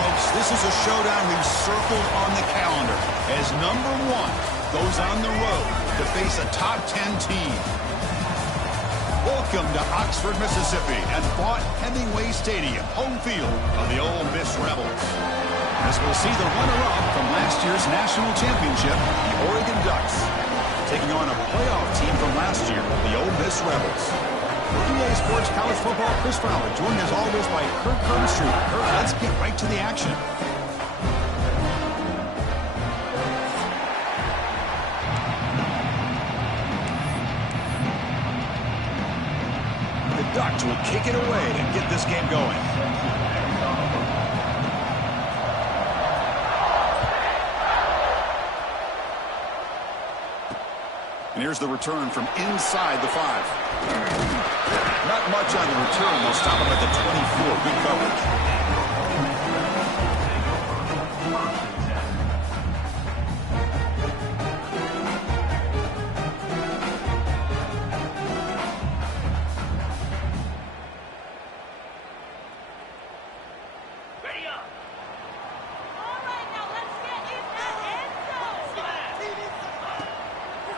folks, this is a showdown we've circled on the calendar as number 1 goes on the road to face a top 10 team. Welcome to Oxford, Mississippi, and Vaught Hemingway Stadium, home field of the Ole Miss Rebels. As we'll see the runner-up from last year's national championship, the Oregon Ducks, taking on a playoff team from last year, the Ole Miss Rebels. For EA Sports College Football, Chris Fowler, joined as always by Kirk Herbstreit. Kirk, let's get right to the action. The Ducks will kick it away and get this game going. And here's the return from inside the 5. Not much on the return. They'll stop him at the 24. Good coverage.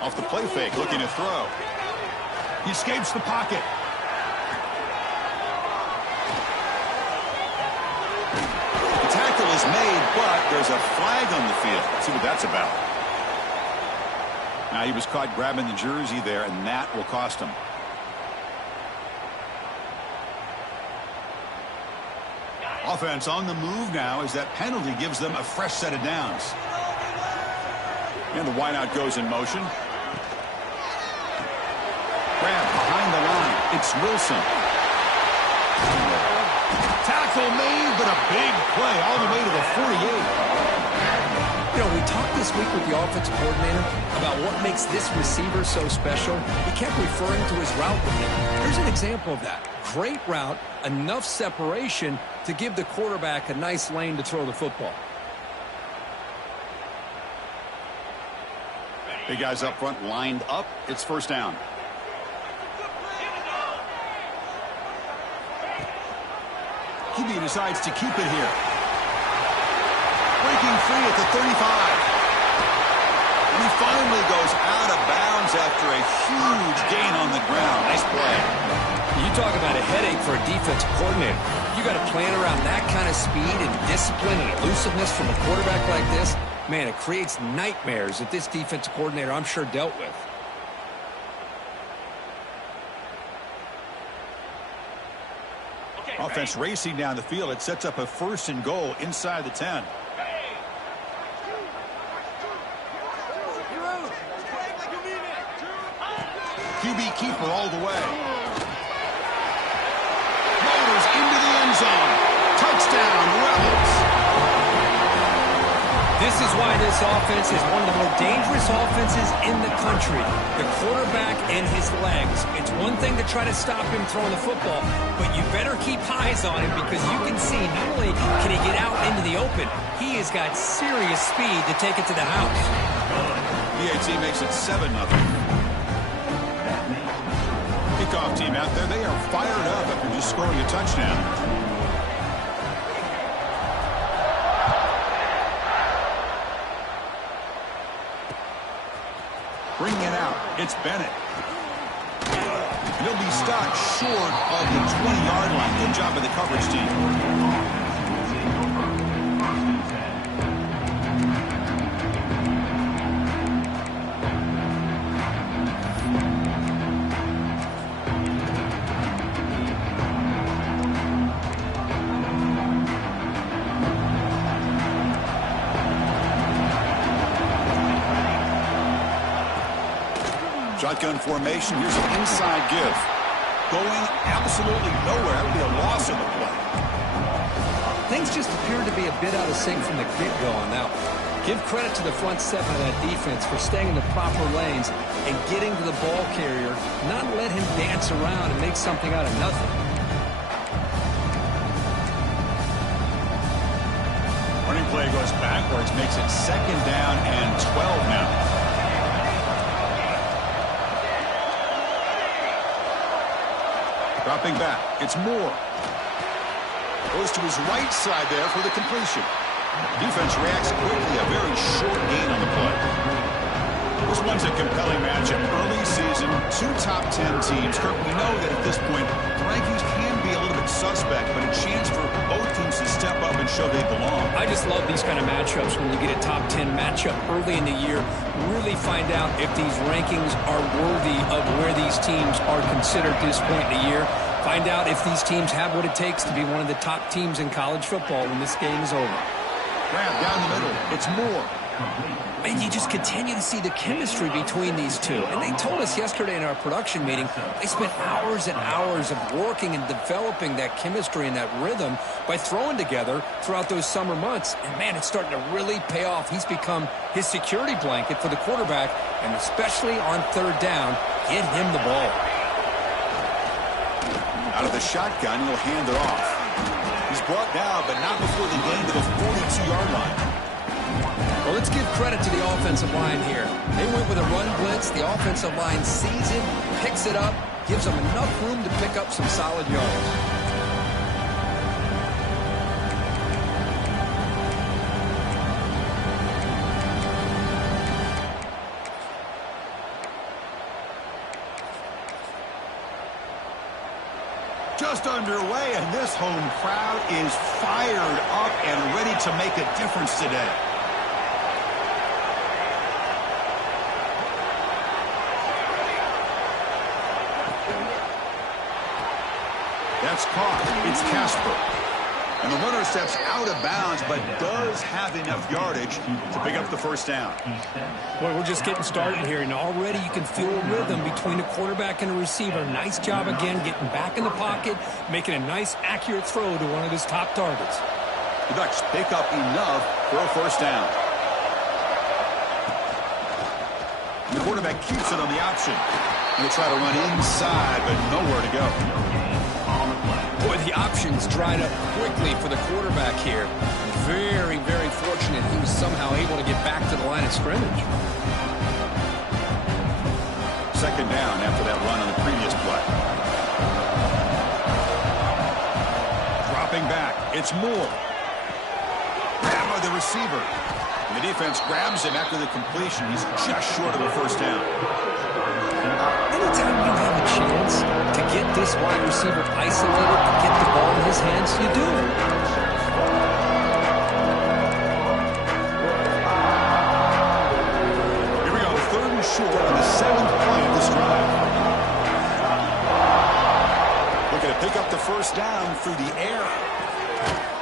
Off the play fake, looking to throw. He escapes the pocket. The tackle is made, but there's a flag on the field. Let's see what that's about. Now he was caught grabbing the jersey there, and that will cost him. Offense on the move now as that penalty gives them a fresh set of downs. And the wideout goes in motion. Grab behind the line. It's Wilson. Tackle made, but a big play all the way to the 48. You know, we talked this week with the offensive coordinator about what makes this receiver so special. He kept referring to his route with him. Here's an example of that. Great route, enough separation to give the quarterback a nice lane to throw the football. Big guys up front lined up. It's first down. QB decides to keep it here. Breaking free at the 35. And he finally goes out of bounds after a huge gain on the ground. Nice play. You talk about a headache for a defensive coordinator. You got to plan around that kind of speed and discipline and elusiveness from a quarterback like this. Man, it creates nightmares that this defensive coordinator, I'm sure, dealt with. Offense racing down the field. It sets up a 1st and goal inside the 10. QB keeper all the way. Motors into the end zone. Touchdown, Rebels. This is why this offense is one of the more dangerous offenses in the country. The quarterback and his legs. It's one thing to try to stop him throwing the football, but you better keep eyes on him because you can see not only can he get out into the open, he has got serious speed to take it to the house. BAT makes it 7-0. Kickoff team out there. They are fired up after just scoring a touchdown. Bringing it out, it's Bennett. He'll be stopped short of the 20-yard line. Good job by the coverage team. Shotgun formation. Here's an inside give. Going absolutely nowhere. That would be a loss of the play. Things just appear to be a bit out of sync from the get-go on that one. Give credit to the front seven of that defense for staying in the proper lanes and getting to the ball carrier, not let him dance around and make something out of nothing. Running play goes backwards, makes it 2nd down and 12 now. Dropping back, it's Moore. Goes to his right side there for the completion. Defense reacts quickly. A very short gain on the play. This one's a compelling matchup. Early season, 2 top 10 teams. Kirk, we know that at this point, the rankings can be a little bit suspect, but a chance for both teams to step up and show they belong. I just love these kind of matchups when you get a top 10 matchup early in the year. Really find out if these rankings are worthy of where these teams are considered at this point in the year. Find out if these teams have what it takes to be one of the top teams in college football when this game is over. Grab down the middle. It's Moore. And you just continue to see the chemistry between these two. And they told us yesterday in our production meeting, they spent hours and hours of working and developing that chemistry and that rhythm by throwing together throughout those summer months. And, man, it's starting to really pay off. He's become his security blanket for the quarterback, and especially on third down, get him the ball. Out of the shotgun, he'll hand it off. He's brought down, but not before the gain to the 42-yard line. Well, let's give credit to the offensive line here. They went with a run blitz. The offensive line sees it, picks it up, gives them enough room to pick up some solid yards. Just underway, and this home crowd is fired up and ready to make a difference today. That's caught. It's Casper. And the runner steps out of bounds, but does have enough yardage to pick up the first down. Boy, we're just getting started here, and already you can feel a rhythm between a quarterback and a receiver. Nice job again getting back in the pocket, making a nice, accurate throw to one of his top targets. The Ducks pick up enough for a first down. And the quarterback keeps it on the option. And they try to run inside, but nowhere to go. Boy, the options dried up quickly for the quarterback here. Very, very fortunate he was somehow able to get back to the line of scrimmage. Second down after that run on the previous play. Dropping back. It's Moore. Grabbed by the receiver. And the defense grabs him after the completion. He's just short of a first down. Anytime you have a chance to get this wide receiver isolated, to get the ball in his hands, you do it. Here we go, third and short on the 7th play of this drive. Looking to pick up the first down through the air.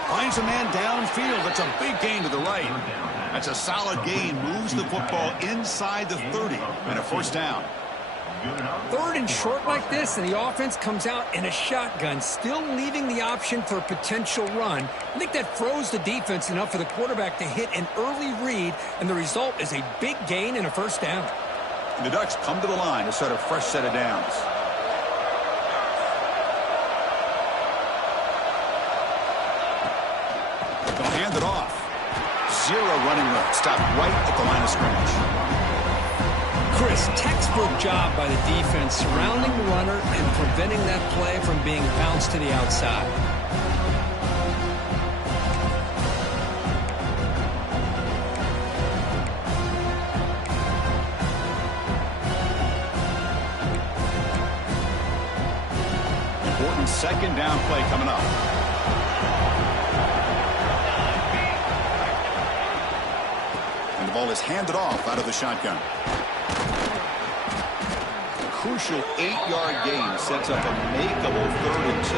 Finds a man downfield. That's a big gain to the right. That's a solid gain. Moves the football inside the 30 and a first down. Third and short like this, and the offense comes out in a shotgun, still leaving the option for a potential run. I think that froze the defense enough for the quarterback to hit an early read, and the result is a big gain and a first down. And the Ducks come to the line to start a fresh set of downs. They'll hand it off. Zero running room. Stopped right at the line of scrimmage. Chris, textbook job by the defense surrounding the runner and preventing that play from being bounced to the outside. Important second down play coming up. And the ball is handed off out of the shotgun. Crucial 8-yard gain sets up a makeable 3rd and 2.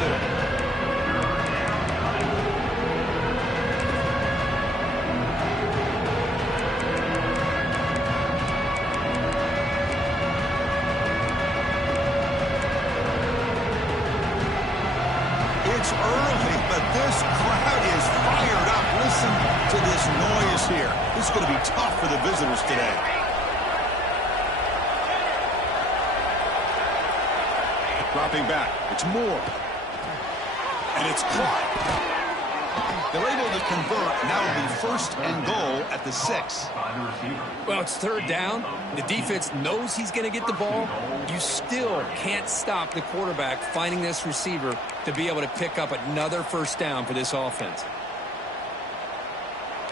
It's early, but this crowd is fired up. Listen to this noise here. This is going to be tough for the visitors today. Dropping back. It's Moore. And it's caught. They're able to convert. Now it'll be 1st and goal at the 6. Well, it's 3rd down. The defense knows he's going to get the ball. You still can't stop the quarterback finding this receiver to be able to pick up another 1st down for this offense.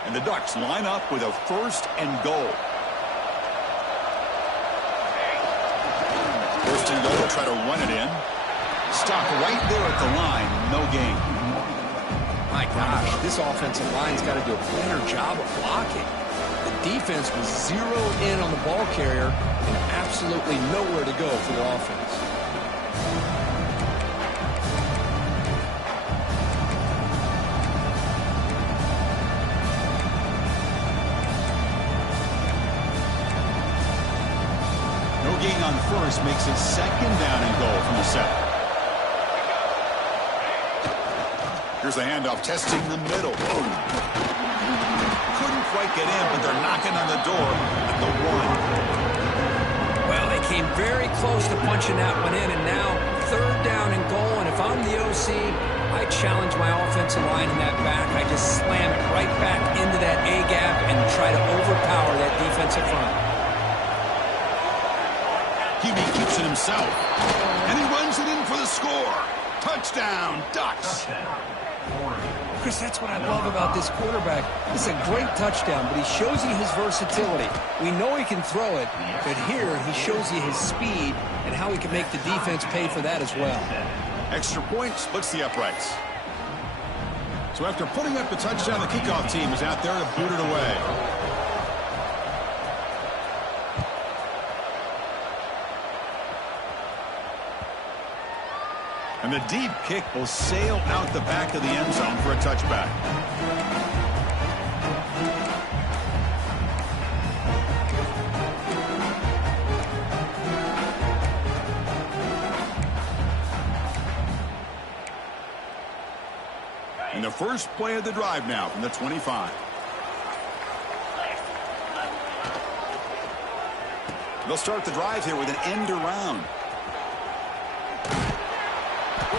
And the Ducks line up with a 1st and goal. 1st and goal, try to run it in. Stop right there at the line. No gain. My gosh, this offensive line's got to do a better job of blocking. The defense was zeroed in on the ball carrier and absolutely nowhere to go for the offense. No gain on 1st makes it 2nd down and goal from the 7. Here's the handoff, testing the middle. Oh. Couldn't quite get in, but they're knocking on the door at the 1. Well, they came very close to punching that one in, and now 3rd down and goal. And if I'm the OC, I challenge my offensive line in that back. I just slam it right back into that A-gap and try to overpower that defensive front. Hubie keeps it himself, and he runs it in for the score. Touchdown, Ducks. Chris, that's what I love about this quarterback. It's a great touchdown, but he shows you his versatility. We know he can throw it, but here he shows you his speed and how he can make the defense pay for that as well. Extra point splits the uprights. So after putting up the touchdown, the kickoff team is out there to boot it away. And the deep kick will sail out the back of the end zone for a touchback. And the first play of the drive now from the 25. They'll start the drive here with an end around.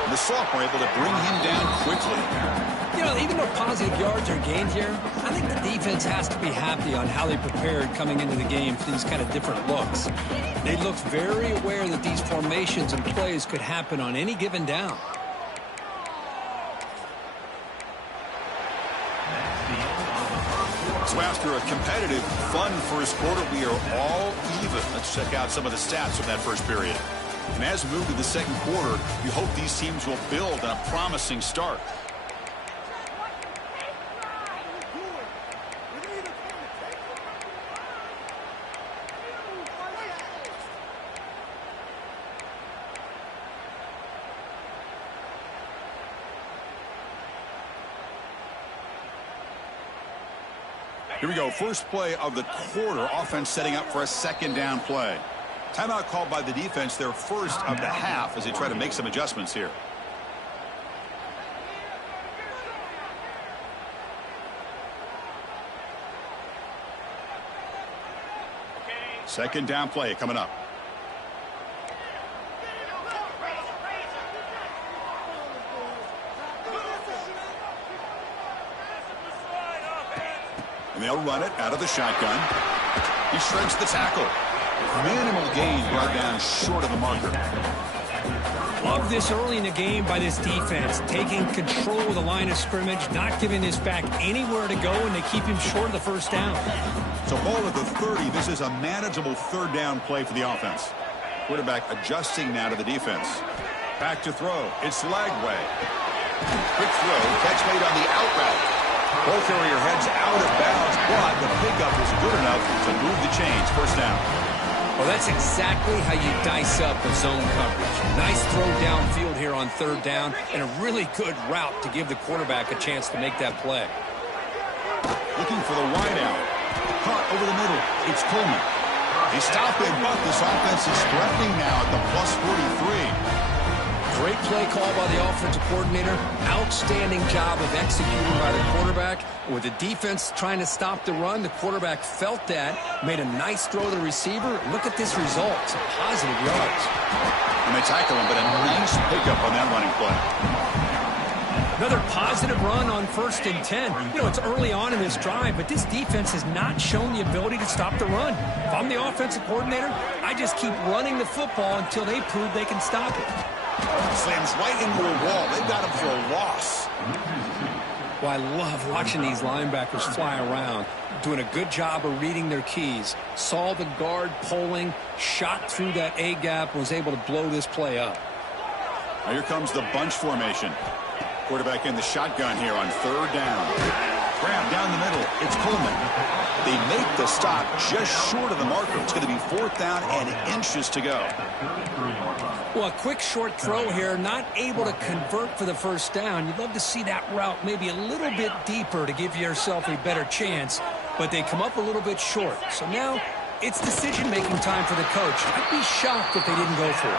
The sophomore able to bring him down quickly. You know, even though positive yards are gained here, I think the defense has to be happy on how they prepared coming into the game for these kind of different looks. They looked very aware that these formations and plays could happen on any given down. So after a competitive, fun first quarter, we are all even. Let's check out some of the stats from that first period. And as we move to the second quarter, we hope these teams will build on a promising start. Here we go, first play of the quarter, offense setting up for a 2nd down play. Timeout called by the defense, their first of the half, as they try to make some adjustments here. Second down play coming up. And they'll run it out of the shotgun. He shreds the tackle. Minimal gain brought down short of the marker. Love this early in the game by this defense, taking control of the line of scrimmage, not giving this back anywhere to go, and they keep him short of the first down. So ball at the 30. This is a manageable 3rd down play for the offense. Quarterback adjusting now to the defense. Back to throw. It's Lagway. Quick throw. Catch made on the out route. Ball carrier heads out of bounds, but the pickup is good enough to move the chains. First down. Well, that's exactly how you dice up a zone coverage. Nice throw downfield here on 3rd down, and a really good route to give the quarterback a chance to make that play. Looking for the wide out. Caught over the middle. It's Coleman. They stop it, but this offense is threatening now at the +43. Great play call by the offensive coordinator. Outstanding job of executing by the quarterback. With the defense trying to stop the run, the quarterback felt that, made a nice throw to the receiver. Look at this result. Some positive yards. And they tackle him, but a nice pickup on that running play. Another positive run on 1st and 10. You know, it's early on in this drive, but this defense has not shown the ability to stop the run. If I'm the offensive coordinator, I just keep running the football until they prove they can stop it. Slams right into a wall. They've got him for a loss. Well, I love watching these linebackers fly around, doing a good job of reading their keys. Saw the guard pulling, shot through that A-gap, and was able to blow this play up. Now here comes the bunch formation. Quarterback in the shotgun here on 3rd down. Grab down the middle. It's Coleman. They make the stop just short of the marker. It's going to be 4th down and inches to go. Well, a quick short throw here, not able to convert for the 1st down. You'd love to see that route maybe a little bit deeper to give yourself a better chance, but they come up a little bit short. So now it's decision-making time for the coach. I'd be shocked if they didn't go for it.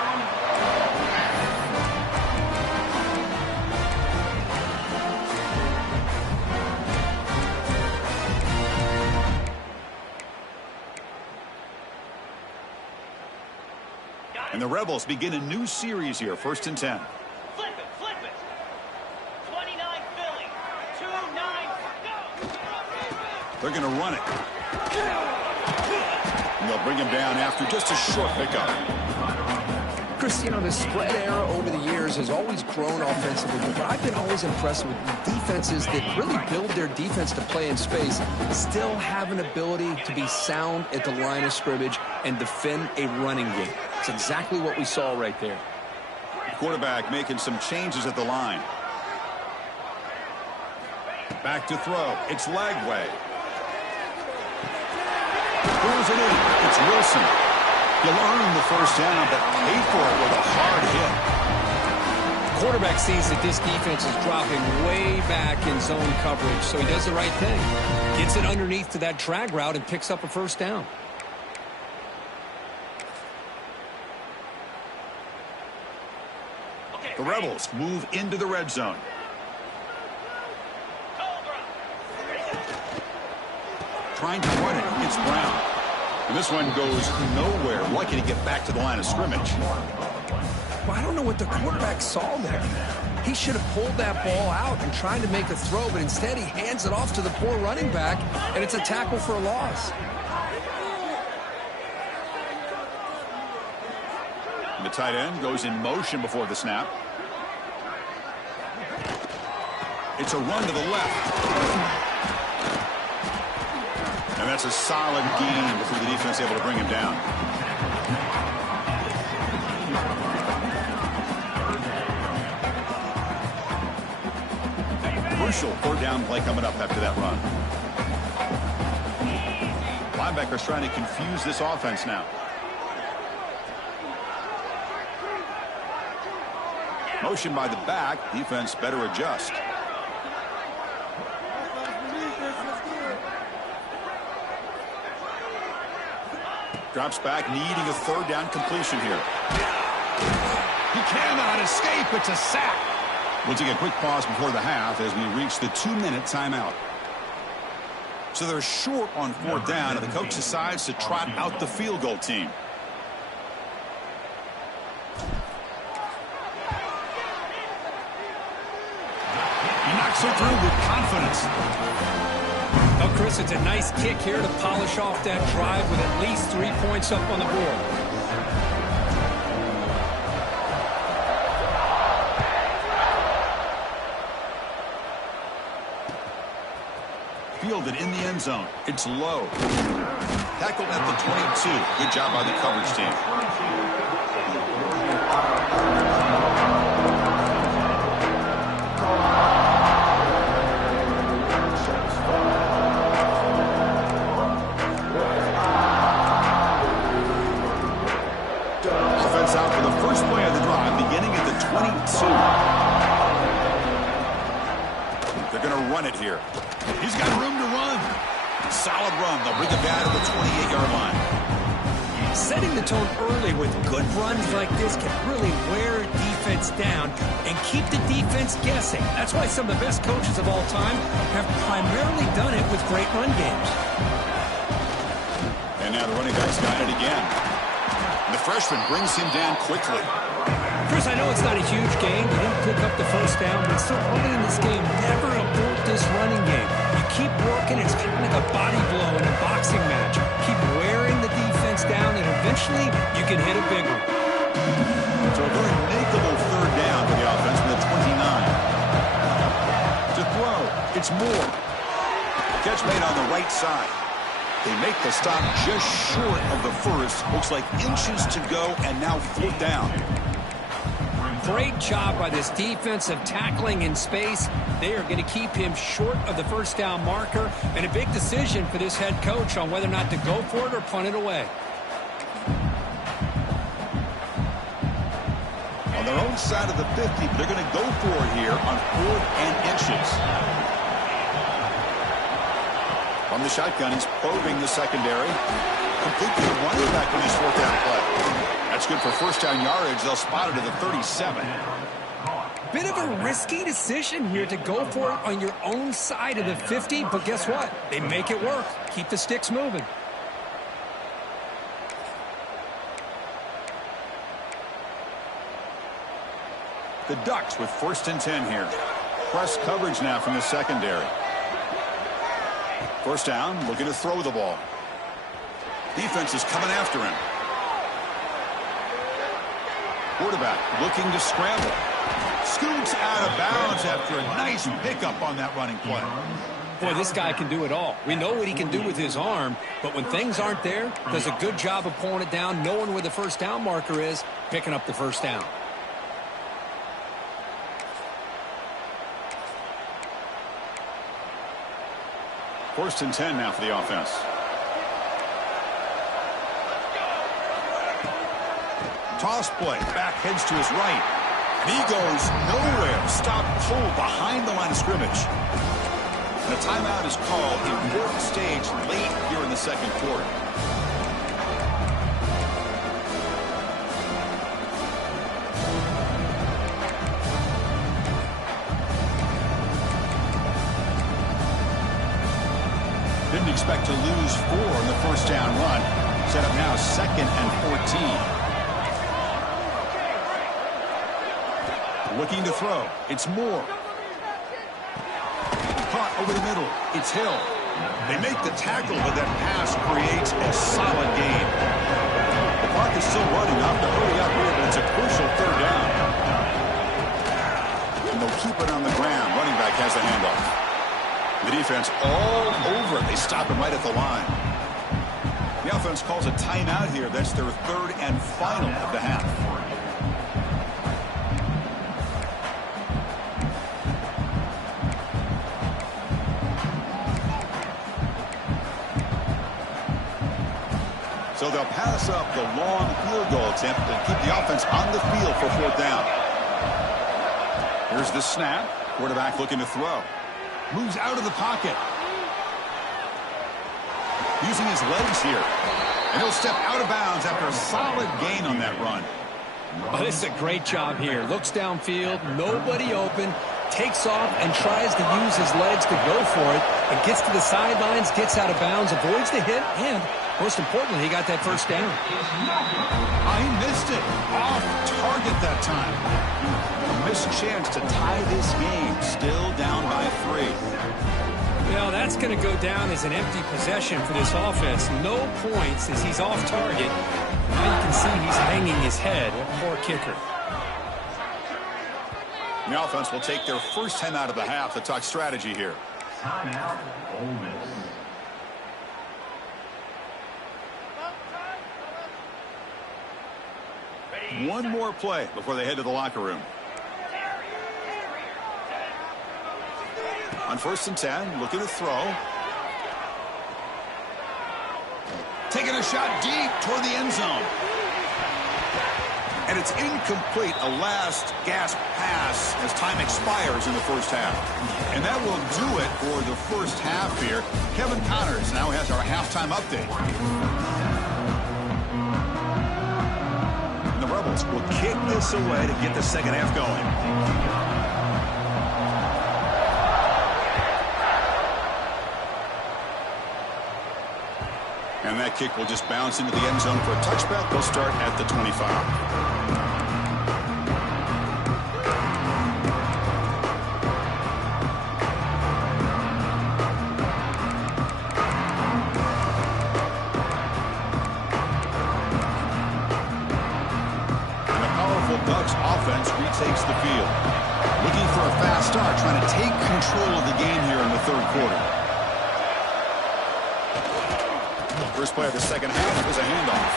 And the Rebels begin a new series here, 1st and 10. Flip it. 29 Philly. 2-9, go. They're going to run it. And they'll bring him down after just a short pickup. Chris, you know, the spread era over the years has always grown offensively, but I've been always impressed with defenses that really build their defense to play in space, still have an ability to be sound at the line of scrimmage and defend a running game. It's exactly what we saw right there. Quarterback making some changes at the line. Back to throw. It's Lagway. Throws it in. It's Wilson. He'll earn the 1st down, but pay for it with a hard hit. Quarterback sees that this defense is dropping way back in zone coverage, so he does the right thing. Gets it underneath to that drag route and picks up a 1st down. The Rebels move into the red zone. Trying to run it. It's Brown. And this one goes nowhere. Lucky to get back to the line of scrimmage. Well, I don't know what the quarterback saw there. He should have pulled that ball out and tried to make a throw, but instead he hands it off to the poor running back, and it's a tackle for a loss. And the tight end goes in motion before the snap. It's a run to the left. And that's a solid gain before the defense able to bring him down. Crucial 4th down play coming up after that run. Linebackers trying to confuse this offense now. Motion by the back. Defense better adjust. Drops back, needing a 3rd down completion here. He cannot escape. It's a sack. We'll take a quick pause before the half as we reach the 2-minute timeout. So they're short on 4th down, and the coach decides to trot out the field goal team. He knocks it through with confidence. Oh, Chris, it's a nice kick here to polish off that drive with at least 3 points up on the board. Fielded in the end zone. It's low. Tackled at the 22. Good job by the coverage team. Out for the first play of the drive, beginning at the 22. They're going to run it here. He's got room to run. Solid run. They'll bring it down to the 28-yard line. Setting the tone early with good runs like this can really wear a defense down and keep the defense guessing. That's why some of the best coaches of all time have primarily done it with great run games. And now the running back's got it again. The freshman brings him down quickly. Chris, I know it's not a huge game. You didn't pick up the first down, but still early in this game, never abort this running game. You keep working. It's kind of like a body blow in a boxing match. Keep wearing the defense down, and eventually you can hit a big one. So a very makeable third down for the offense from the 29. To throw, it's Moore. Catch made on the right side. They make the stop just short of the first. Looks like inches to go, and now 4th down. Great job by this defense of tackling in space. They are going to keep him short of the first down marker, and a big decision for this head coach on whether or not to go for it or punt it away. On their own side of the 50, but they're going to go for it here on 4th and inches. From the shotgun, he's probing the secondary. Complete to the running back on his 4th down play. That's good for first down yardage. They'll spot it at the 37. Bit of a risky decision here to go for it on your own side of the 50, but guess what? They make it work. Keep the sticks moving. The Ducks with 1st and 10 here. Press coverage now from the secondary. First down, looking to throw the ball. Defense is coming after him. Quarterback looking to scramble. Scoots out of bounds after a nice pickup on that running play. Boy, this guy can do it all. We know what he can do with his arm, but when things aren't there, does a good job of pulling it down, knowing where the first down marker is, picking up the first down. First and 10 now for the offense. Toss play. Back heads to his right. And he goes nowhere. Stop pulled behind the line of scrimmage. And a timeout is called. Important stage late here in the second quarter. Didn't expect to lose 4 in the first down run. Set up now 2nd and 14. Looking to throw. It's Moore. Caught over the middle. It's Hill. They make the tackle, but that pass creates a solid gain. The clock is still running. Off to hurry up here, but it's a crucial 3rd down. And they'll keep it on the ground. Running back has the handoff. The defense all over it. They stop him right at the line. The offense calls a timeout here. That's their 3rd and final of the half. So they'll pass up the long field goal attempt and keep the offense on the field for 4th down. Here's the snap. Quarterback looking to throw. Moves out of the pocket. Using his legs here. And he'll step out of bounds after a solid gain on that run. Oh, this is a great job here. Looks downfield, nobody open, takes off and tries to use his legs to go for it, and gets to the sidelines, gets out of bounds, avoids the hit, and most importantly, he got that first down. I missed it. Off target that time. A missed chance to tie this game. Still down by 3. Well, that's going to go down as an empty possession for this offense. No points as he's off target. Now you can see he's hanging his head. Poor kicker. The offense will take their first 10 out of the half to talk strategy here. Timeout, Ole Miss. One more play before they head to the locker room. On 1st and 10, looking to throw. Taking a shot deep toward the end zone. And it's incomplete, a last gasp pass as time expires in the first half. And that will do it for the first half here. Kevin Connors now has our halftime update. And the Rebels will kick this away to get the second half going. And that kick will just bounce into the end zone for a touchback. They'll start at the 25. control of the game here in the third quarter. First play of the second half is a handoff.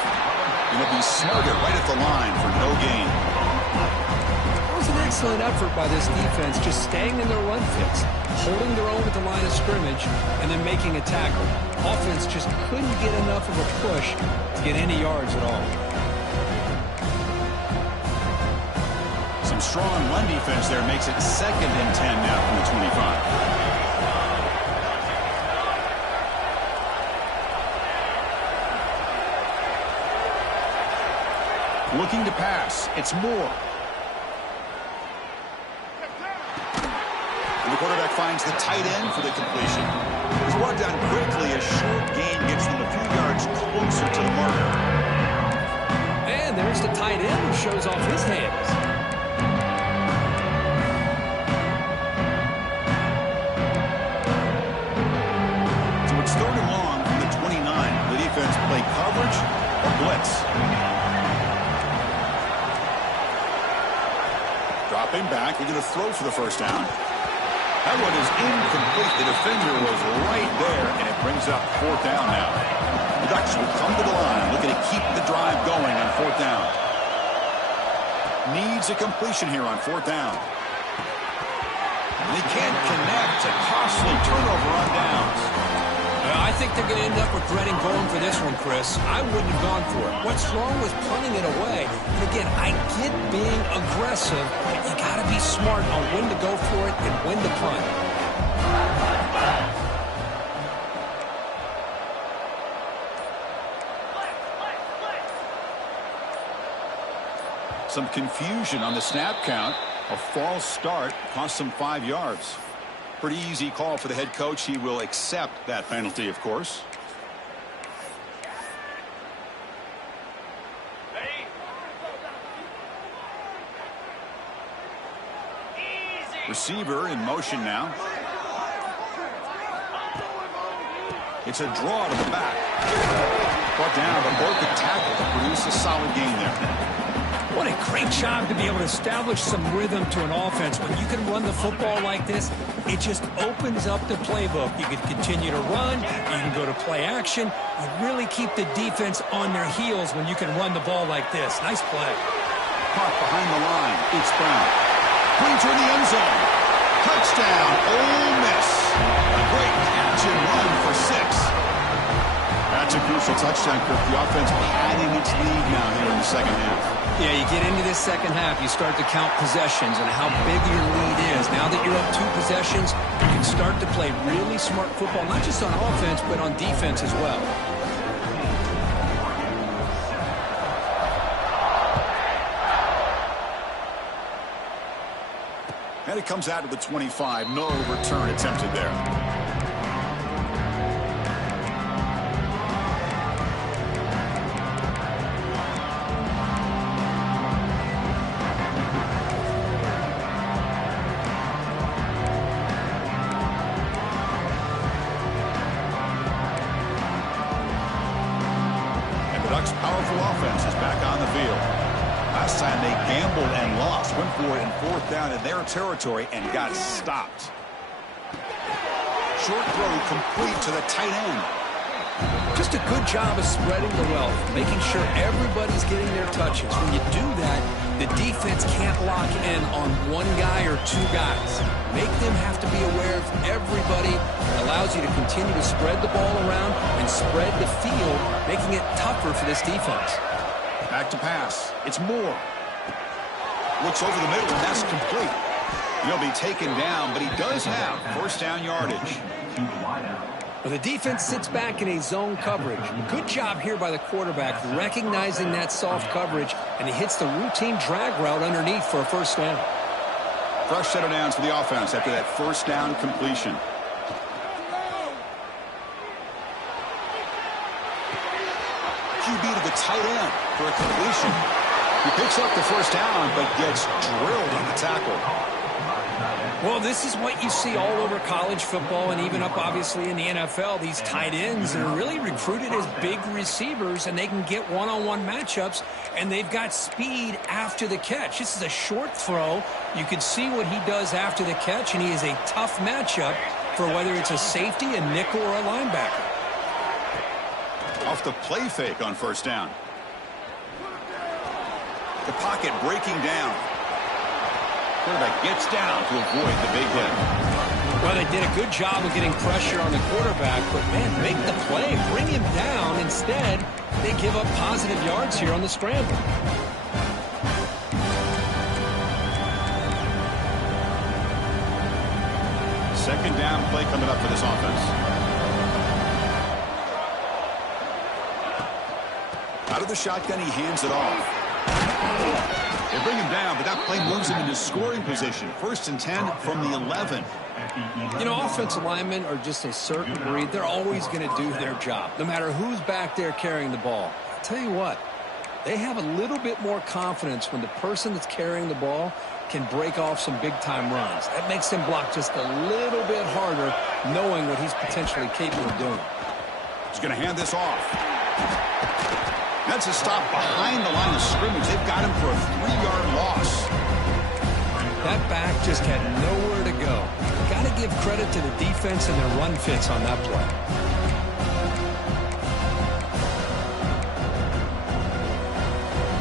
Going to be smothered right at the line for no gain. It was an excellent effort by this defense, just staying in their run fits, holding their own at the line of scrimmage, and then making a tackle. Offense just couldn't get enough of a push to get any yards at all. Some strong run defense there makes it 2nd and 10 now from the 25. Looking to pass. It's Moore. And the quarterback finds the tight end for the completion. It's brought down quickly. A short gain gets them a few yards closer to the marker. And there's the tight end who shows off his hands. So it's 3rd and long from the 29. The defense play coverage or blitz. Dropping back, they're going to throw for the first down. That one is incomplete. The defender was right there, and it brings up 4th down now. The Ducks will come to the line, looking to keep the drive going on 4th down. Needs a completion here on 4th down. And they can't connect. A costly turnover on downs. I think they're going to end up regretting going for this one, Chris. I wouldn't have gone for it. What's wrong with punting it away? And again, I get being aggressive. You got to be smart on when to go for it and when to punt. Some confusion on the snap count. A false start cost them 5 yards. Pretty easy call for the head coach. He will accept that penalty, of course. Receiver in motion now. It's a draw to the back. Brought down, but broke the tackle to produce a solid gain there. What a great job to be able to establish some rhythm to an offense. When you can run the football like this, it just opens up the playbook. You can continue to run. You can go to play action. You really keep the defense on their heels when you can run the ball like this. Nice play. Caught behind the line. It's Brown. Brings her in the end zone. Touchdown, Ole Miss. A great catch and run for 6. That's a crucial touchdown, Kirk. The offense padding its lead now here in the second half. Yeah, you get into this second half, you start to count possessions and how big your lead is. Now that you're up 2 possessions, you can start to play really smart football, not just on offense, but on defense as well. And it comes out to the 25. No return attempted there. Powerful offense is back on the field. Last time they gambled and lost. Went for it in 4th down in their territory and got stopped. Short throw complete to the tight end. Just a good job of spreading the wealth, making sure everybody's getting their touches. When you do that, the defense can't lock in on 1 guy or 2 guys. Make them have to be aware of everybody. It allows you to continue to spread the ball around and spread the field, making it tougher for this defense. Back to pass. It's Moore. Looks over the middle, and that's complete. He'll be taken down, but he does have 1st down yardage. Well, the defense sits back in a zone coverage. Good job here by the quarterback, recognizing that soft coverage, and he hits the routine drag route underneath for a 1st down. Fresh set of downs for the offense after that 1st down completion. QB to the tight end for a completion. He picks up the 1st down, but gets drilled on the tackle. Well, this is what you see all over college football and even up, obviously, in the NFL. These tight ends are really recruited as big receivers, and they can get one-on-one matchups, and they've got speed after the catch. This is a short throw. You can see what he does after the catch, and he is a tough matchup for whether it's a safety, a nickel, or a linebacker. Off the play fake on first down. The pocket breaking down. Quarterback gets down to avoid the big hit. Well, they did a good job of getting pressure on the quarterback, but, man, make the play. Bring him down. Instead, they give up positive yards here on the scramble. Second down play coming up for this offense. Out of the shotgun, he hands it off. They bring him down, but that play moves him into scoring position. 1st and 10 from the 11. You know, offensive linemen are just a certain breed. They're always going to do their job, no matter who's back there carrying the ball. I'll tell you what, they have a little bit more confidence when the person that's carrying the ball can break off some big-time runs. That makes them block just a little bit harder, knowing what he's potentially capable of doing. He's going to hand this off. That's a stop behind the line of scrimmage. They've got him for a 3-yard loss. That back just had nowhere to go. Got to give credit to the defense and their run fits on that play.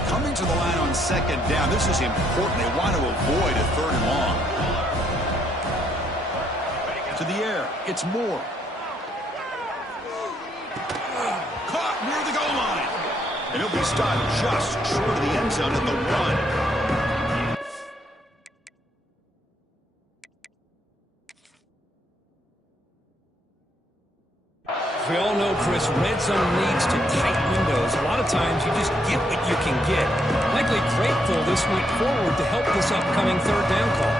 Coming to the line on second down. This is important. They want to avoid a 3rd and long. To the air. It's Moore. Caught near the goal line. And he'll be stopped just short of the end zone at the 1. We all know, Chris, red zone leads to tight windows. A lot of times you just get what you can get. Likely grateful this week forward to help this upcoming 3rd down call.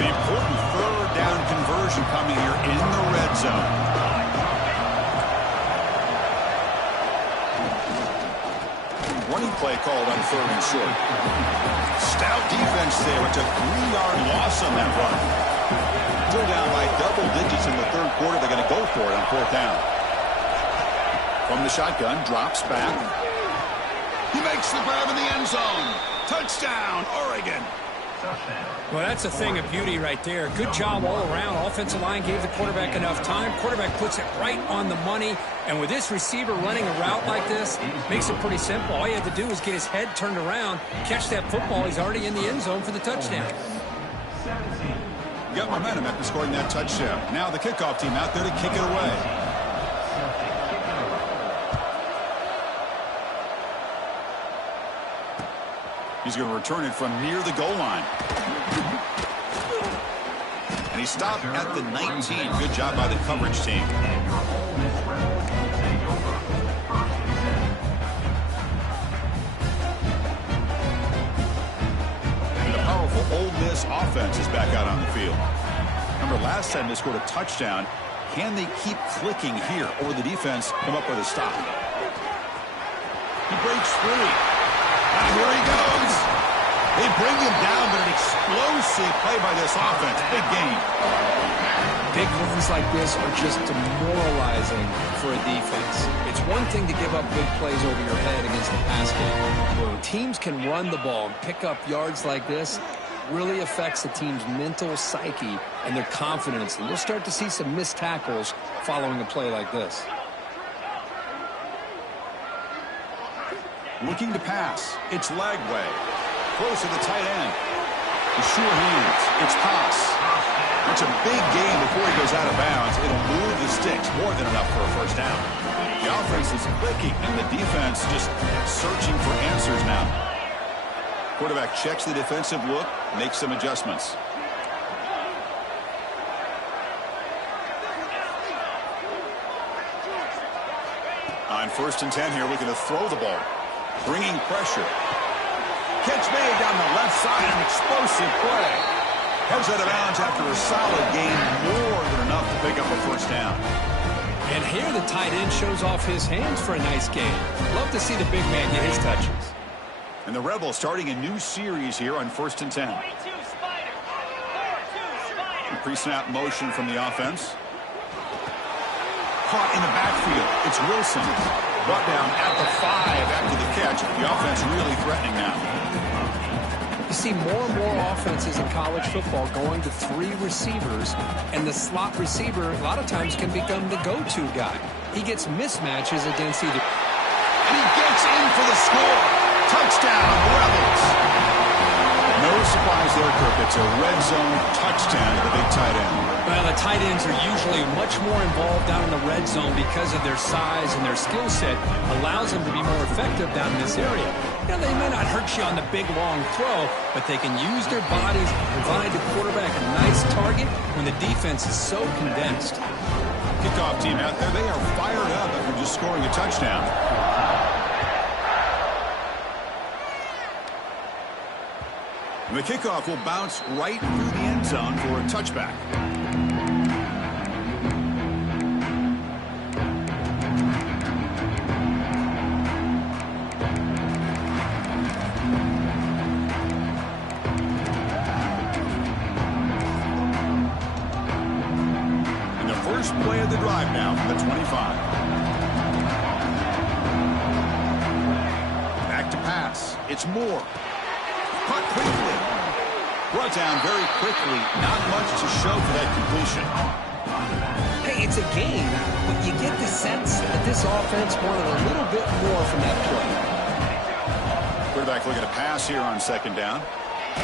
An important 3rd down conversion coming here in the red zone. Running play called on 3rd and short. Stout defense there. It's a 3-yard loss on that run. Still down by double digits in the 3rd quarter. They're going to go for it on 4th down. From the shotgun, drops back. He makes the grab in the end zone. Touchdown, Oregon. Well, that's a thing of beauty right there. Good job all around. Offensive line gave the quarterback enough time. Quarterback puts it right on the money. And with this receiver running a route like this, makes it pretty simple. All you have to do is get his head turned around, catch that football. He's already in the end zone for the touchdown. Got momentum after scoring that touchdown. Now the kickoff team out there to kick it away. He's going to return it from near the goal line. And he stopped at the 19. Good job by the coverage team. And the powerful Ole Miss offense is back out on the field. Remember, last time they scored a touchdown. Can they keep clicking here, or the defense come up with a stop? He breaks free. And here he goes. They bring him down, but an explosive play by this offense. Big game. Big runs like this are just demoralizing for a defense. It's one thing to give up big plays over your head against the pass game. When teams can run the ball and pick up yards like this, really affects the team's mental psyche and their confidence. And you'll start to see some missed tackles following a play like this. Looking to pass. It's Lagway. Close to the tight end. The sure hands. It's Pass. It's a big gain before he goes out of bounds. It'll move the sticks. More than enough for a 1st down. The offense is clicking, and the defense just searching for answers now. Quarterback checks the defensive look, makes some adjustments. On 1st and 10 here, looking to throw the ball. Bringing pressure. Catch made down the left side, an explosive play. Heads out of bounds after a solid gain, more than enough to pick up a 1st down. And here the tight end shows off his hands for a nice gain. Love to see the big man get his touches. And the Rebels starting a new series here on 1st and 10. 42 Spider. 4-2 Spider. Pre-snap motion from the offense. Caught in the backfield. It's Wilson. Brought down at the 5 after the catch. The offense really threatening now. You see more and more offenses in college football going to 3 receivers, and the slot receiver a lot of times can become the go-to guy. He gets mismatches against either. And he gets in for the score. Touchdown, Rebels. No surprise there, Kirk. It's a red zone touchdown to the big tight end. Well, the tight ends are usually much more involved down in the red zone because of their size and their skill set allows them to be more effective down in this area. Now, they may not hurt you on the big, long throw, but they can use their bodies to provide the quarterback a nice target when the defense is so condensed. Kickoff team out there, they are fired up after just scoring a touchdown. And the kickoff will bounce right through the end zone for a touchback. And the first play of the drive now from the 25. Back to pass. It's Moore. Caught quickly. Brought down very quickly. Not much to show for that completion. Hey, it's a game, but you get the sense that this offense wanted a little bit more from that play. Quarterback looking to pass here on 2nd down.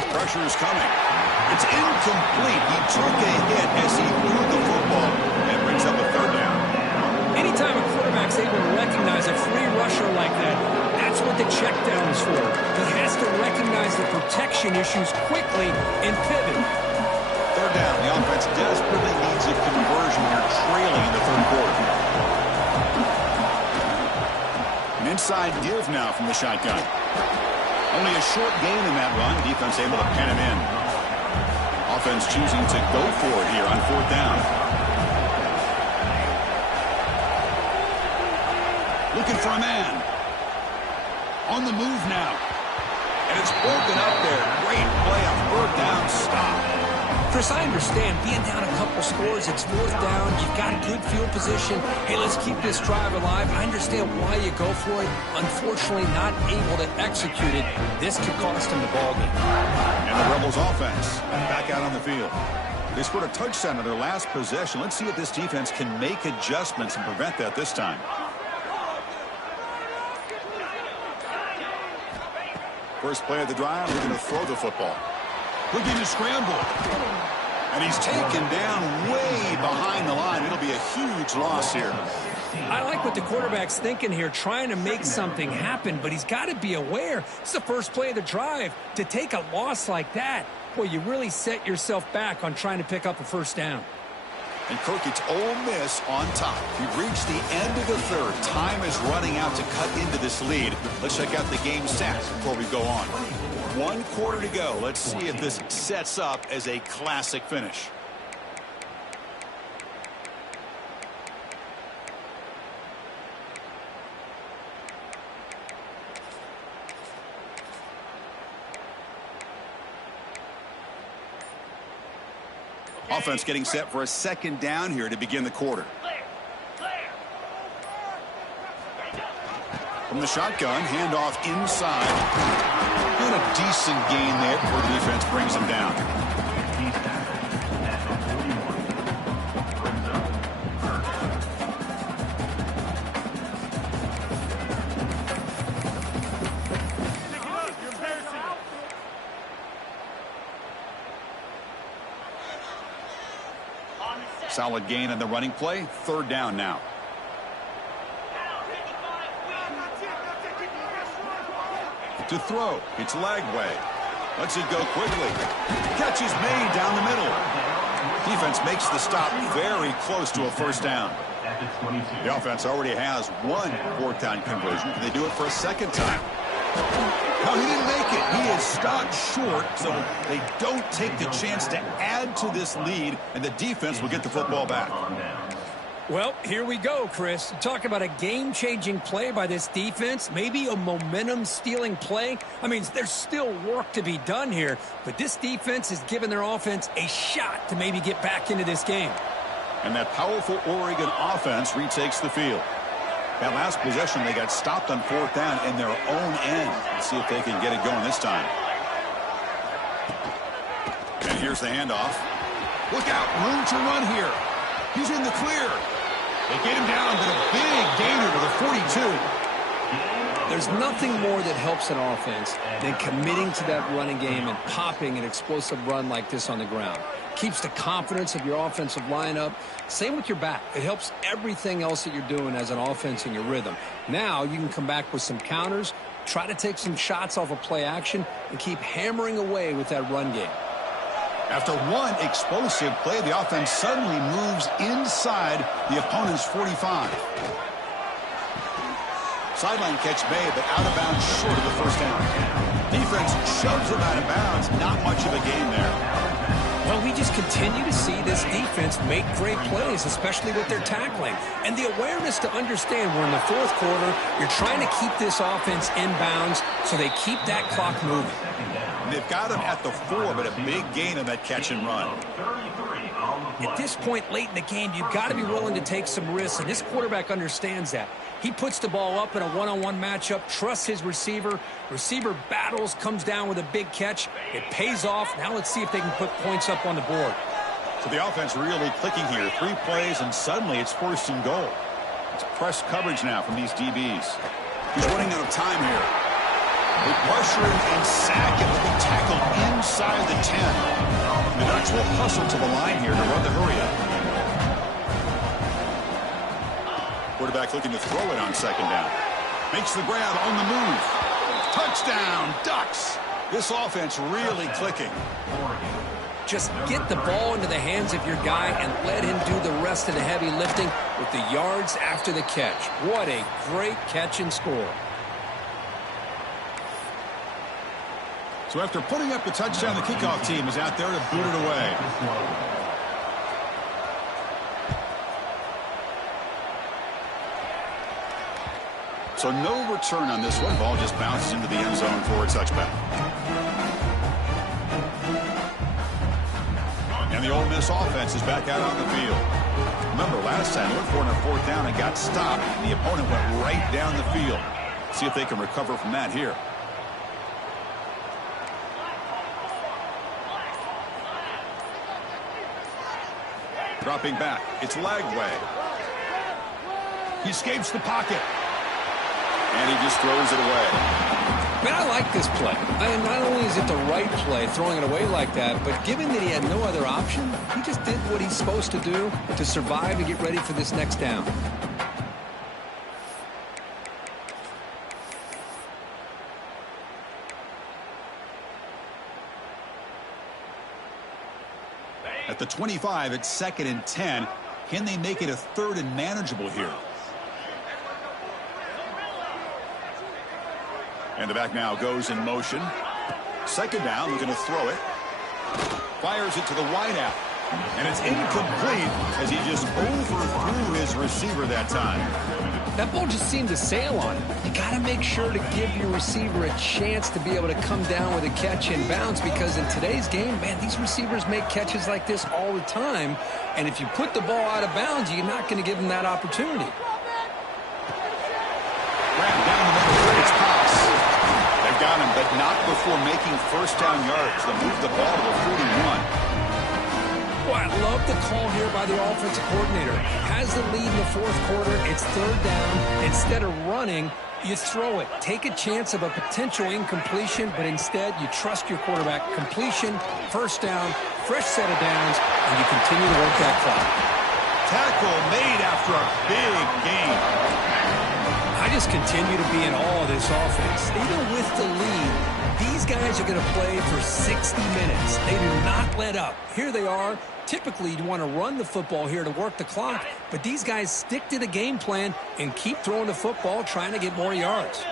Pressure is coming. It's incomplete. He took a hit as he threw the football and brings up a 3rd down. Anytime a quarterback's able to recognize a free rusher like that, that's what the check down is for. He has to recognize the protection issues quickly and pivot. 3rd down. The offense desperately needs a conversion here, trailing in the 3rd quarter. An inside give now from the shotgun. Only a short gain in that run. Defense able to pen him in. Offense choosing to go for it here on 4th down. Looking for a man. On the move now. And it's broken up there. Great play, a 3rd down stop. Chris, I understand being down a couple scores, it's 4th down, you've got a good field position. Hey, let's keep this drive alive. I understand why you go for it. Unfortunately, not able to execute it. This could cost him the ballgame. And the Rebels offense back out on the field. They scored a touchdown on their last possession. Let's see if this defense can make adjustments and prevent that this time. First play of the drive, we're going to throw the football. Looking to scramble. And he's taken down way behind the line. It'll be a huge loss here. I like what the quarterback's thinking here, trying to make something happen, but he's got to be aware. It's the first play of the drive. To take a loss like that, boy, you really set yourself back on trying to pick up a 1st down. And Kirk, it's Ole Miss on top. We've reached the end of the 3rd. Time is running out to cut into this lead. Let's check out the game stats before we go on. 1 quarter to go. Let's see if this sets up as a classic finish. Offense getting set for a 2nd down here to begin the quarter. From the shotgun, handoff inside. And a decent gain there before the defense brings him down. Solid gain on the running play. 3rd down now. To throw. It's Lagway. Lets it go quickly. Catch is made down the middle. Defense makes the stop very close to a 1st down. The offense already has 1 4th down conversion. Can they do it for a 2nd time? No, he didn't make it. He is stopped short, so they don't take the chance to add to this lead, and the defense will get the football back. Well, here we go, Chris. Talk about a game-changing play by this defense, maybe a momentum-stealing play. I mean, there's still work to be done here, but this defense has given their offense a shot to maybe get back into this game. And that powerful Oregon offense retakes the field. That last possession, they got stopped on 4th down in their own end. Let's see if they can get it going this time. And here's the handoff. Look out, room to run here. He's in the clear. They get him down, but a big gainer to the 42. There's nothing more that helps an offense than committing to that running game and popping an explosive run like this on the ground. Keeps the confidence of your offensive lineup. Same with your back. It helps everything else that you're doing as an offense in your rhythm. Now you can come back with some counters, try to take some shots off of play action, and keep hammering away with that run game. After one explosive play, the offense suddenly moves inside the opponent's 45. Sideline catch made, but out of bounds short of the first down. Defense shoves him out of bounds. Not much of a gain there. Well, we just continue to see this defense make great plays, especially with their tackling. And the awareness to understand we're in the 4th quarter, you're trying to keep this offense in bounds so they keep that clock moving. They've got him at the 4, but a big gain on that catch and run. At this point late in the game, you've got to be willing to take some risks, and this quarterback understands that. He puts the ball up in a one-on-one matchup, trusts his receiver. Receiver battles, comes down with a big catch. It pays off. Now let's see if they can put points up on the board. So the offense really clicking here. 3 plays, and suddenly it's 1st and goal. It's press coverage now from these DBs. He's running out of time here. They pressure him and sack him with a tackle inside the 10. The Ducks will hustle to the line here to run the hurry-up. Quarterback looking to throw it on 2nd down. Makes the grab on the move. Touchdown, Ducks. This offense really clicking. Just get the ball into the hands of your guy and let him do the rest of the heavy lifting with the yards after the catch. What a great catch and score. So after putting up the touchdown, the kickoff team is out there to boot it away. So no return on this one. Ball just bounces into the end zone for a touchback. And the Ole Miss offense is back out on the field. Remember, last time they went for it on 4th down and got stopped. And the opponent went right down the field. See if they can recover from that here. Dropping back. It's Lagway. He escapes the pocket. And he just throws it away. Man, I like this play. Not only is it the right play, throwing it away like that, but given that he had no other option, he just did what he's supposed to do to survive and get ready for this next down. At the 25, it's 2nd and 10. Can they make it a 3rd and manageable here? And the back now goes in motion. 2nd down, looking to throw it. Fires it to the wideout. And it's incomplete as he just overthrew his receiver that time. That ball just seemed to sail on him. You got to make sure to give your receiver a chance to be able to come down with a catch and bounce, because in today's game, man, these receivers make catches like this all the time. And if you put the ball out of bounds, you're not going to give them that opportunity. Ran down the middle for his pass. They've got him, but not before making 1st down yards. They move the ball to the 41. Well, I love the call here by the offensive coordinator. Has the lead in the 4th quarter. It's 3rd down. Instead of running, you throw it. Take a chance of a potential incompletion, but instead you trust your quarterback. Completion, 1st down, fresh set of downs, and you continue to work that clock. Tackle made after a big gain. I just continue to be in awe of this offense. Even with the lead, these guys are going to play for 60 minutes. They do not let up. Here they are. Typically, you want to run the football here to work the clock, but these guys stick to the game plan and keep throwing the football, trying to get more yards.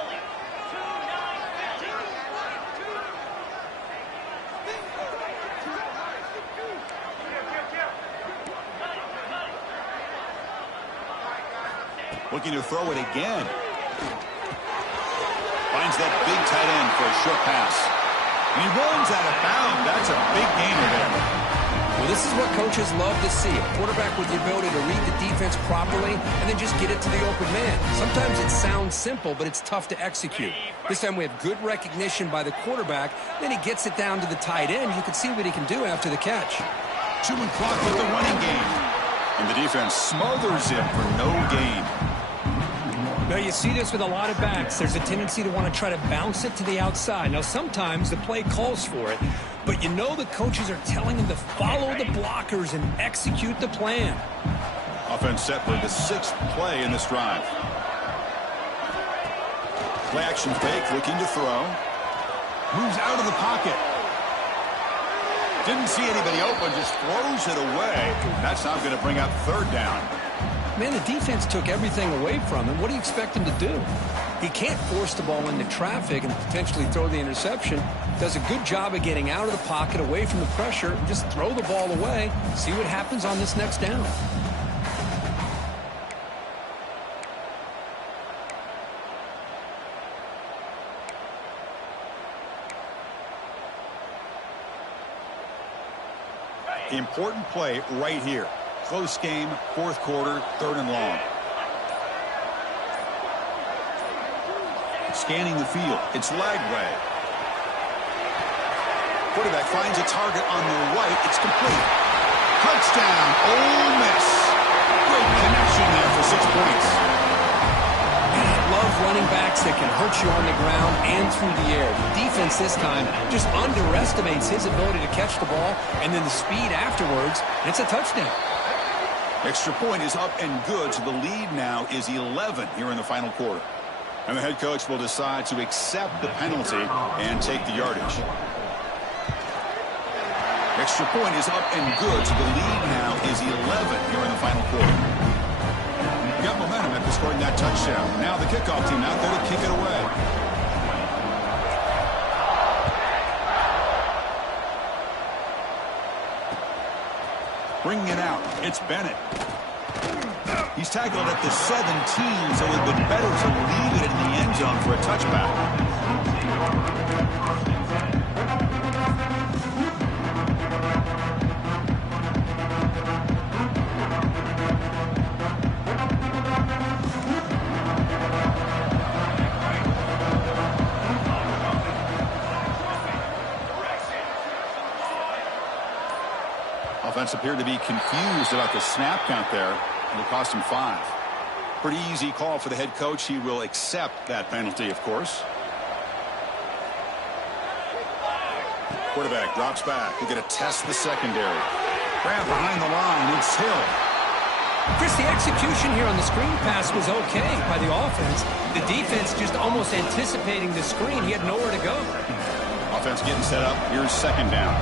Looking to throw it again. Finds that big tight end for a short pass. And he runs out of bounds. That's a big gainer there. Well, this is what coaches love to see. A quarterback with the ability to read the defense properly and then just get it to the open man. Sometimes it sounds simple, but it's tough to execute. This time we have good recognition by the quarterback. Then he gets it down to the tight end. You can see what he can do after the catch. Chewing clock with the running game. And the defense smothers him for no gain. Now, you see this with a lot of backs. There's a tendency to want to try to bounce it to the outside. Now, sometimes the play calls for it, but you know the coaches are telling him to follow the blockers and execute the plan. Offense set for the 6th play in this drive. Play action fake, looking to throw. Moves out of the pocket. Didn't see anybody open, just throws it away. That's not going to bring up 3rd down. Man, the defense took everything away from him. What do you expect him to do? He can't force the ball into traffic and potentially throw the interception. Does a good job of getting out of the pocket, away from the pressure, and just throw the ball away. See what happens on this next down. Important play right here. Close game, 4th quarter, 3rd and long. Scanning the field. It's Lagway. Quarterback finds a target on the right. It's complete. Touchdown, Ole Miss. Great connection there for 6 points. And I love running backs that can hurt you on the ground and through the air. The defense this time just underestimates his ability to catch the ball, and then the speed afterwards, and it's a touchdown. Extra point is up and good, so the lead now is 11 here in the final quarter. And the head coach will decide to accept the penalty and take the yardage. Extra point is up and good, so the lead now is 11 here in the final quarter. Got momentum after scoring that touchdown. Now the kickoff team out there to kick it away. Bringing it out, it's Bennett. He's tackled at the 17, so it would have been better to leave it in the end zone for a touchback. Offense appeared to be confused about the snap count there. It'll cost him 5. Pretty easy call for the head coach. He will accept that penalty, of course. Quarterback drops back. He's going to test the secondary. Grab behind the line. It's Hill. Chris, the execution here on the screen pass was okay by the offense. The defense just almost anticipating the screen. He had nowhere to go. Offense getting set up. Here's 2nd down.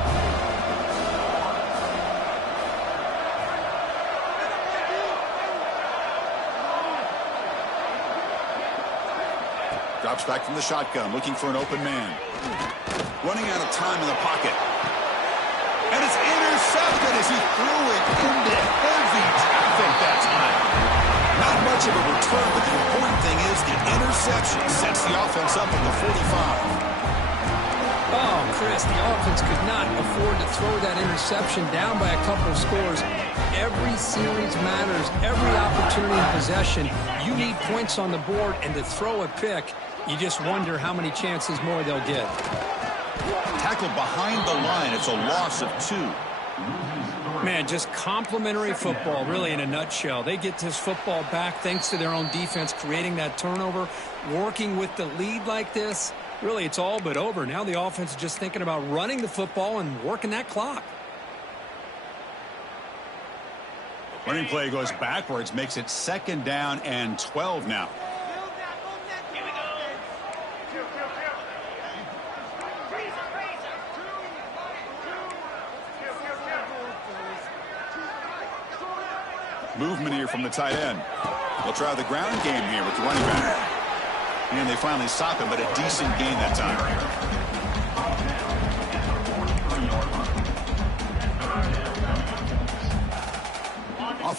Drops back from the shotgun, looking for an open man. Running out of time in the pocket. And it's intercepted as he threw it into heavy traffic that time. Not much of a return, but the important thing is the interception sets the offense up at the 45. Oh, Chris, the offense could not afford to throw that interception down by a couple of scores. Every series matters. Every opportunity in possession. You need points on the board, and to throw a pick, you just wonder how many chances more they'll get. Tackled behind the line. It's a loss of 2. Man, just complimentary football, really, in a nutshell. They get this football back thanks to their own defense, creating that turnover, working with the lead like this. Really, it's all but over. Now the offense is just thinking about running the football and working that clock. Running play goes backwards, makes it 2nd down and 12 now. Movement here from the tight end. They'll try the ground game here with the running back. And they finally stop him, but a decent gain that time.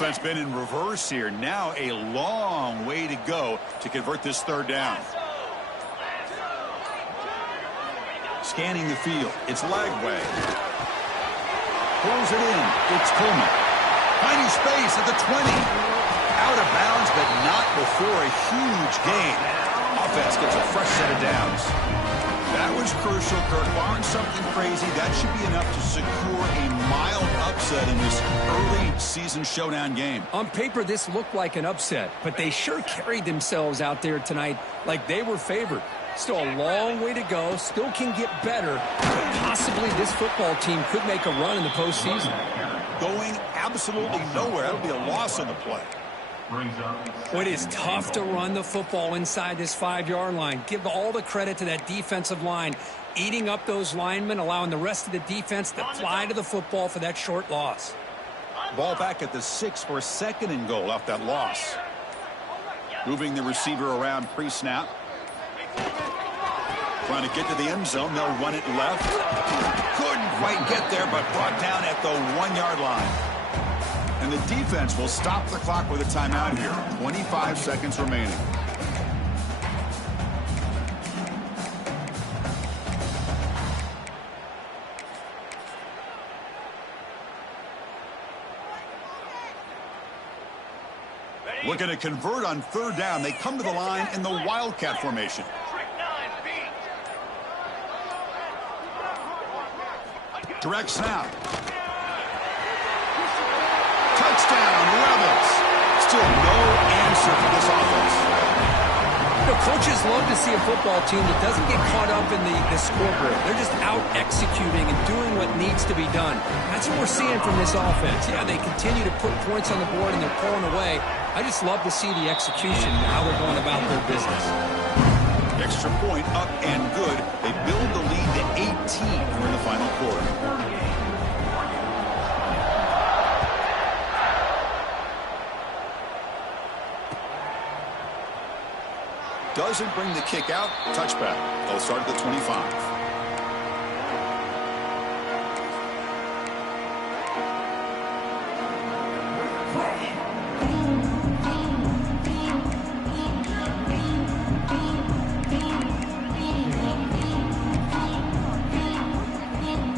Offense been in reverse here. Now a long way to go to convert this third down. Scanning the field. It's Lagway. Pulls it in. It's Coleman. Finding space at the 20. Out of bounds, but not before a huge gain. Offense gets a fresh set of downs. That was crucial, Kirk. Barring something crazy, that should be enough to secure a mild upset in this early season showdown game. On paper, this looked like an upset, but they sure carried themselves out there tonight like they were favored. Still a long way to go. Still can get better. But possibly this football team could make a run in the postseason. Going absolutely nowhere. That'll be a loss on the play. Well, it is tough to run the football inside this 5-yard line. Give all the credit to that defensive line, eating up those linemen, allowing the rest of the defense to fly to the football for that short loss. Ball back at the 6 for a 2nd and goal off that loss. Moving the receiver around pre-snap. Trying to get to the end zone. They'll run it left. Couldn't quite get there, but brought down at the 1-yard line. And the defense will stop the clock with a timeout here. 25 seconds remaining. Looking to convert on third down. They come to the line in the Wildcat formation. Direct snap. Touchdown, Rebels. Still no answer for this offense. You know, coaches love to see a football team that doesn't get caught up in the scoreboard. They're just out executing and doing what needs to be done. That's what we're seeing from this offense. Yeah, they continue to put points on the board and they're pulling away. I just love to see the execution and how they're going about their business. Extra point up and good. They build the lead to 18 here in the final quarter. Doesn't bring the kick out. Touchback. They'll start at the 25.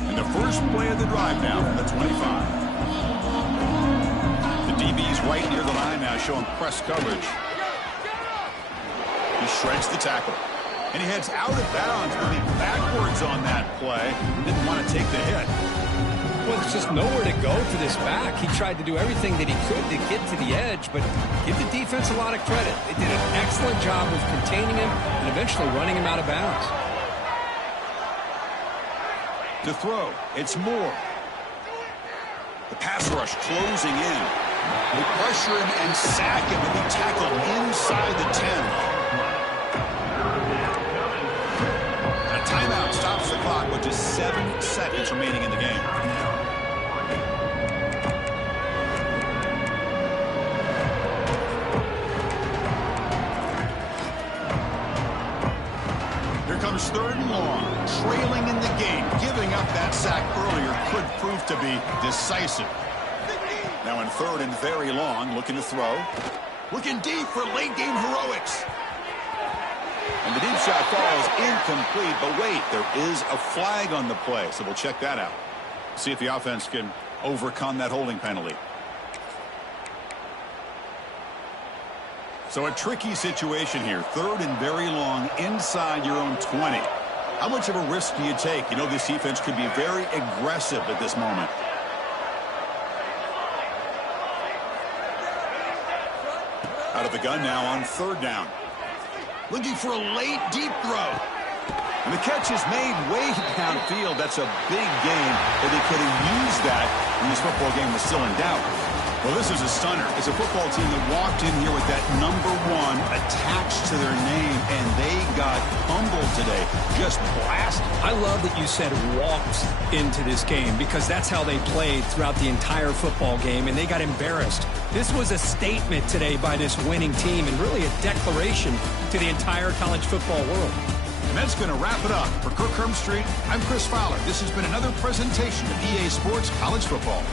And the first play of the drive now from the 25. The DB's right near the line now, showing press coverage. He shreds the tackle. And he heads out of bounds, moving backwards on that play. Didn't want to take the hit. Well, there's just nowhere to go for this back. He tried to do everything that he could to get to the edge, but give the defense a lot of credit. They did an excellent job of containing him and eventually running him out of bounds. To throw, it's Moore. The pass rush closing in. They pressure him and sack him, and he tackled inside the 10. Timeout stops the clock with just 7 seconds remaining in the game. Here comes 3rd and long. Trailing in the game. Giving up that sack earlier could prove to be decisive. Now in 3rd and very long, looking to throw. Looking deep for late game heroics. And the deep shot falls incomplete, but wait, there is a flag on the play, so we'll check that out. See if the offense can overcome that holding penalty. So a tricky situation here. 3rd and very long inside your own 20. How much of a risk do you take? You know this defense could be very aggressive at this moment. Out of the gun now on 3rd down. Looking for a late, deep throw. And the catch is made way downfield. That's a big gain, but they could have used that when this football game was still in doubt. Well, this is a stunner. It's a football team that walked in here with that number 1 attached to their name, and they got humbled today. Just blasted. I love that you said walked into this game because that's how they played throughout the entire football game, and they got embarrassed. This was a statement today by this winning team and really a declaration to the entire college football world. And that's going to wrap it up. For Kirk Herbstreit, I'm Chris Fowler. This has been another presentation of EA Sports College Football.